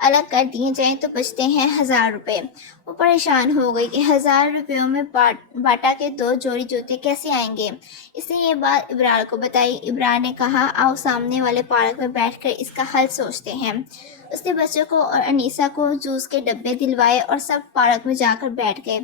الگ کر دیے جائیں تو بچتے ہیں 1000 روپے۔ وہ پریشان ہو گئی کہ 1000 روپیوں میں باٹا کے 2 جوڑی جوتے کیسے آئیں گے۔ اس نے یہ بات ابرار کو بتائی۔ ابرار نے کہا آؤ سامنے والے پارک میں بیٹھ کر اس کا حل سوچتے ہیں۔ اس نے بچوں کو اور انیسہ کو جوس کے ڈبے دلوائے اور سب پارک میں جا کر بیٹھ گئے۔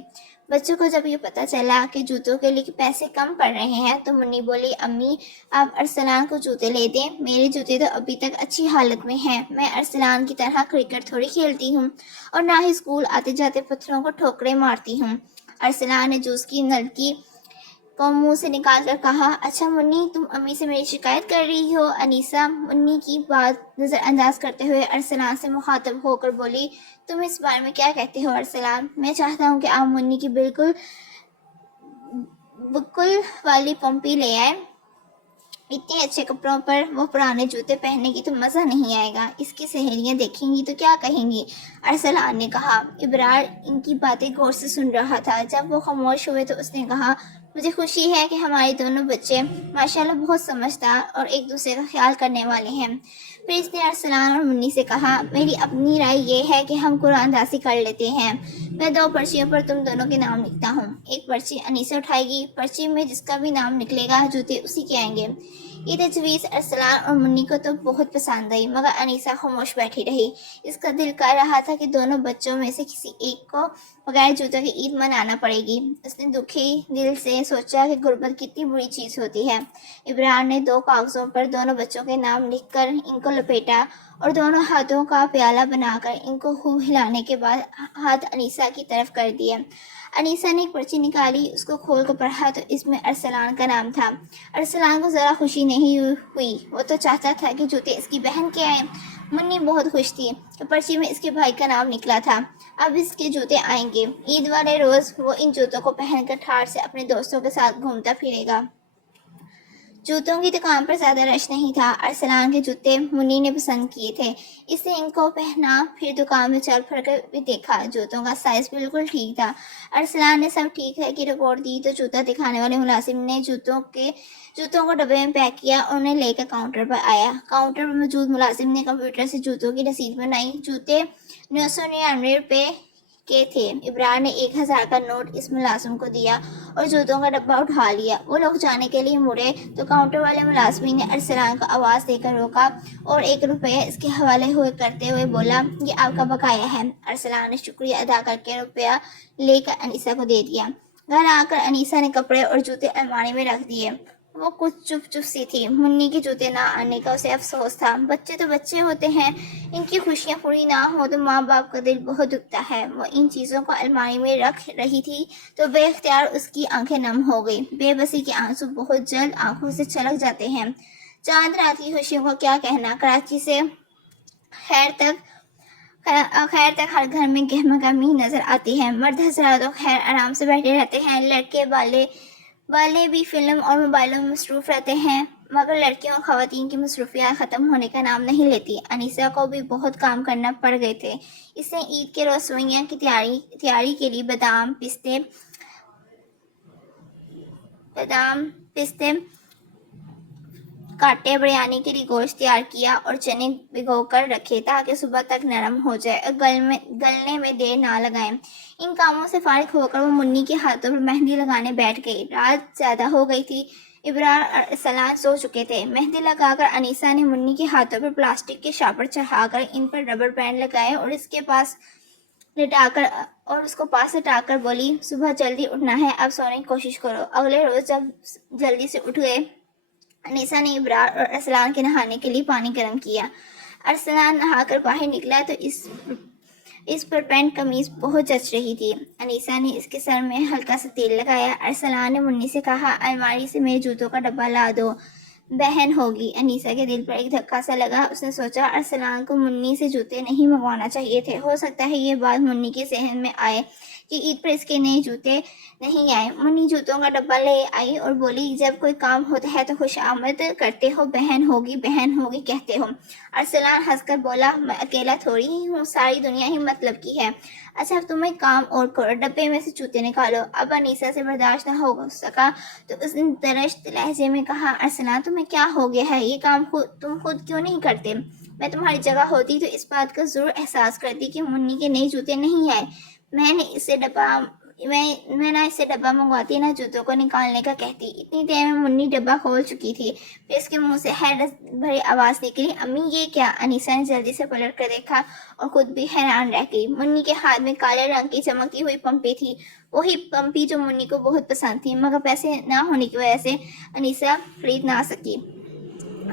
بچوں کو جب یہ پتا چلا کہ جوتوں کے لیے پیسے کم پڑ رہے ہیں تو منی بولی امی آپ ارسلان کو جوتے لے دیں، میرے جوتے تو ابھی تک اچھی حالت میں ہیں، میں ارسلان کی طرح کرکٹ تھوڑی کھیلتی ہوں اور نہ ہی اسکول آتے جاتے پتھروں کو ٹھوکریں مارتی ہوں۔ ارسلان نے جوس کی نلکی کو منہ سے نکال کر کہا اچھا منی تم امی سے میری شکایت کر رہی ہو۔ انیسہ منی کی بات نظر انداز کرتے ہوئے ارسلان سے مخاطب ہو کر بولی تم اس بارے میں کیا کہتے ہو ارسلان؟ میں چاہتا ہوں کہ آپ منی کی بالکل بکل والی پمپی لے آئے، اتنے اچھے کپڑوں پر وہ پرانے جوتے پہننے کی تو مزہ نہیں آئے گا، اس کی سہیلیاں دیکھیں گی تو کیا کہیں گی؟ ارسلان نے کہا۔ ابرار ان کی باتیں غور سے سن رہا تھا۔ جب وہ خاموش ہوئے تو اس نے کہا مجھے خوشی ہے کہ ہمارے دونوں بچے ماشاءاللہ بہت سمجھدار اور ایک دوسرے کا خیال کرنے والے ہیں۔ پھر اس نے ارسلان اور منی سے کہا میری اپنی رائے یہ ہے کہ ہم قرآن دازی کر لیتے ہیں، میں 2 پرچیوں پر تم دونوں کے نام لکھتا ہوں، ایک پرچی انیسہ اٹھائے گی، پرچی میں جس کا بھی نام نکلے گا جوتے اسی کے آئیں گے۔ یہ تجویز ارسلان اور منی کو تو بہت پسند آئی مگر انیسہ خاموش بیٹھی رہی۔ اس کا دل کر رہا تھا کہ دونوں بچوں میں سے کسی ایک کو بغیر جوتوں کی عید منانا پڑے گی۔ اس نے دکھی دل سے سوچا کہ غربت کتنی بری چیز ہوتی ہے۔ ابرار نے 2 کاغذوں پر دونوں بچوں کے نام لکھ کر ان کو لپیٹا اور دونوں ہاتھوں کا پیالہ بنا کر ان کو خوب ہلانے کے بعد ہاتھ انیسہ کی طرف کر دیے۔ انیسہ نے ایک پرچی نکالی، اس کو کھول کر پڑھا تو اس میں ارسلان کا نام تھا۔ ارسلان کو ذرا خوشی نہیں ہوئی، وہ تو چاہتا تھا کہ جوتے اس کی بہن کے آئیں۔ منی بہت خوش تھی کہ پرچی میں اس کے بھائی کا نام نکلا تھا، اب اس کے جوتے آئیں گے۔ عید والے روز وہ ان جوتوں کو پہن کر ٹھاٹھ سے اپنے دوستوں کے ساتھ گھومتا پھرے گا۔ جوتوں کی دکان پر زیادہ رش نہیں تھا۔ ارسلان کے جوتے منی نے پسند کیے تھے، اس نے ان کو پہنا، پھر دکان میں چل پھر کر بھی دیکھا، جوتوں کا سائز بالکل ٹھیک تھا۔ ارسلان نے سب ٹھیک ہے کی رپورٹ دی تو جوتا دکھانے والے ملازم نے جوتوں کو ڈبے میں پیک کیا اور انہیں لے کر کاؤنٹر پر آیا۔ کاؤنٹر پر موجود ملازم نے کمپیوٹر سے جوتوں کی رسید بنائی۔ جوتے 999 روپے کے تھے۔ ابرار نے 1000 کا نوٹ اس ملازم کو دیا اور جوتوں کا ڈبہ اٹھا لیا۔ وہ لوگ جانے کے لیے مڑے تو کاؤنٹر والے ملازم نے ارسلان کو آواز دے کر روکا اور 1 روپیہ اس کے حوالے کرتے ہوئے بولا یہ آپ کا بقایا ہے۔ ارسلان نے شکریہ ادا کر کے روپیہ لے کر انیسہ کو دے دیا۔ گھر آ کر انیسہ نے کپڑے اور جوتے الماری میں رکھ دیے۔ وہ کچھ چپ سی تھی۔ منی کے جوتے نہ آنے کا اسے افسوس تھا۔ بچے تو بچے ہوتے ہیں، ان کی خوشیاں پوری نہ ہوں تو ماں باپ کا دل بہت دکھتا ہے۔ وہ ان چیزوں کو الماری میں رکھ رہی تھی تو بے اختیار اس کی آنکھیں نم ہو گئی۔ بے بسی کے آنسو بہت جلد آنکھوں سے چھلک جاتے ہیں۔ چاند رات کی خوشیوں کا کیا کہنا، کراچی سے خیر تک ہر گھر میں گہما گہمی نظر آتی ہے۔ مرد حضرات و خیر آرام سے بیٹھے رہتے ہیں، لڑکے والے بھی فلم اور موبائلوں میں مصروف رہتے ہیں، مگر لڑکیوں اور خواتین کی مصروفیات ختم ہونے کا نام نہیں لیتی۔ انیسہ کو بھی بہت کام کرنا پڑ گئے تھے۔ اس نے عید کے روز سوئیاں کی تیاری کے لیے بادام پستے کاٹے، بریانی کے لیے گوشت تیار کیا اور چنے بھگو کر رکھے تاکہ صبح تک نرم ہو جائے اور گلنے میں دیر نہ لگائیں۔ ان کاموں سے فارغ ہو کر وہ منی کے ہاتھوں پر مہندی لگانے بیٹھ گئی۔ رات زیادہ ہو گئی تھی، ابرار اور ارسلان سو چکے تھے۔ مہندی لگا کر انیسہ نے منی کے ہاتھوں پر پلاسٹک کے شاپر چڑھا کر ان پر ربر بینڈ لگائے اور اس کو پاس لٹا کر بولی صبح جلدی اٹھنا ہے، اب سونے کی کوشش کرو۔ اگلے روز جب جلدی سے اٹھ گئے، انیسہ نے ابرار اور ارسلان کے نہانے کے لیے پانی گرم کیا۔ ارسلان نہا کر باہر نکلا تو اس پر پینٹ قمیض بہت جچ رہی تھی۔ انیسہ نے اس کے سر میں ہلکا سا تیل لگایا۔ ارسلان نے منی سے کہا الماری سے میرے جوتوں کا ڈبہ لا دو، بہن ہوگی۔ انیسہ کے دل پر ایک دھکا سا لگا، اس نے سوچا ارسلان کو منی سے جوتے نہیں منگوانا چاہیے تھے، ہو سکتا ہے یہ بات منی کے ذہن میں آئے کہ عید پر اس کے نئے جوتے نہیں آئے۔ منی جوتوں کا ڈبہ لے آئی اور بولی جب کوئی کام ہوتا ہے تو خوش آمد کرتے ہو، بہن ہوگی کہتے ہو۔ ارسلان ہنس کر بولا میں اکیلا تھوڑی ہی ہوں، ساری دنیا ہی مطلب کی ہے۔ اچھا تم ایک کام اور کرو، ڈبے میں سے جوتے نکالو۔ اب انیسہ سے برداشت نہ ہو سکا تو اس نے درشت لہجے میں کہا ارسلان تمہیں کیا ہو گیا ہے، یہ کام تم خود کیوں نہیں کرتے؟ میں تمہاری جگہ ہوتی تو اس بات کا ضرور احساس کرتی کہ منی کے نئے جوتے نہیں آئے. میں نہ اسے ڈبہ منگواتی نہ جوتوں کو نکالنے کا کہتی. اتنی دیر میں منی ڈبہ کھول چکی تھی. پھر اس کے منہ سے حیرت بھری آواز نکلی, امی یہ کیا؟ انیسہ نے جلدی سے پلٹ کر دیکھا اور خود بھی حیران رہ گئی. منی کے ہاتھ میں کالے رنگ کی چمکتی ہوئی پمپی تھی, وہی پمپی جو منی کو بہت پسند تھی, مگر پیسے نہ ہونے کی وجہ سے انیسہ خرید نہ سکی.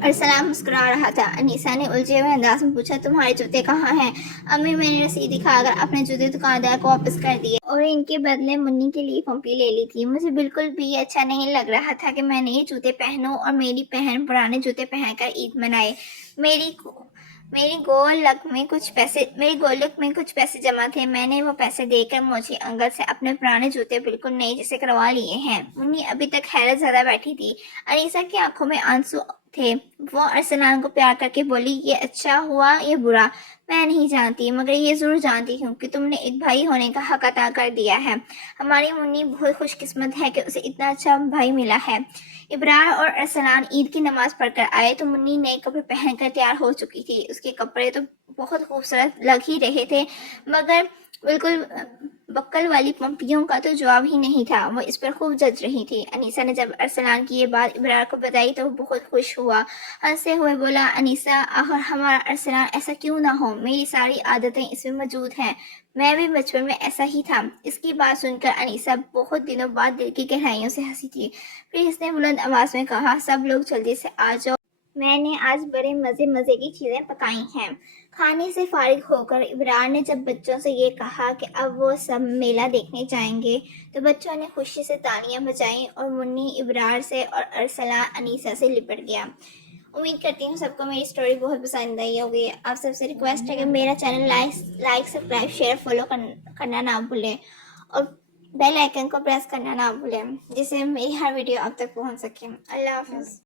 ارسلان مسکرا رہا تھا. انیسہ نے الجھے ہوئے انداز میں پوچھا, تمہارے جوتے کہاں ہیں؟ امی میں نے رسید دکھا کر اپنے جوتے دکاندار کو واپس کر دیے اور ان کے بدلے منی کے لیے پمپی لے لی تھی. مجھے بالکل بھی اچھا نہیں لگ رہا تھا کہ میں نئے جوتے پہنوں اور میری بہن پرانے جوتے پہن کر عید منائے. میری گولک میں کچھ پیسے جمع تھے. میں نے وہ پیسے دے کر موچی انکل سے اپنے پرانے جوتے بالکل نئے جیسے کروا لیے ہیں. منی ابھی تک حیرت زدہ بیٹھی تھی. انیسہ کی آنکھوں میں آنسو تھے. وہ ارسلان کو پیار کر کے بولی, یہ اچھا ہوا یا برا میں نہیں جانتی, مگر یہ ضرور جانتی ہوں کہ تم نے ایک بھائی ہونے کا حق ادا کر دیا ہے. ہماری منی بہت خوش قسمت ہے کہ اسے اتنا اچھا بھائی ملا ہے. ابرار اور ارسلان عید کی نماز پڑھ کر آئے تو منی نئے کپڑے پہن کر تیار ہو چکی تھی. اس کے کپڑے تو بہت خوبصورت لگ ہی رہے تھے, مگر بالکل بکل والی پمپیوں کا تو جواب ہی نہیں تھا. وہ اس پر خوب جج رہی تھی. انیسہ نے جب ارسلان کی یہ بات ابرار کو بتائی تو وہ بہت خوش ہوا. ہنستے ہوئے بولا, انیسہ آخر ہمارا ارسلان ایسا کیوں نہ ہو, میری ساری عادتیں اس میں موجود ہیں. میں بھی بچپن میں ایسا ہی تھا. اس کی بات سن کر انیسہ بہت دنوں بعد دل کی گہرائیوں سے ہنسی تھی. پھر اس نے بلند آواز میں کہا, سب لوگ جلدی سے آ جاؤ, میں نے آج بڑے مزے کی چیزیں پکائی ہیں. کھانے سے فارغ ہو کر ابرار نے جب بچوں سے یہ کہا کہ اب وہ سب میلہ دیکھنے جائیں گے تو بچوں نے خوشی سے تالیاں بجائیں اور منی ابرار سے اور ارسلان انیسہ سے لپٹ گیا. امید کرتی ہوں سب کو میری سٹوری بہت پسند آئی ہوگی. آپ سب سے ریکویسٹ ہے کہ میرا channel like subscribe share follow کرنا نہ بھولیں اور بیل آئیکن کو پریس کرنا نہ بھولیں, جس سے میری ہر ویڈیو آپ تک پہنچ سکے. اللہ حافظ.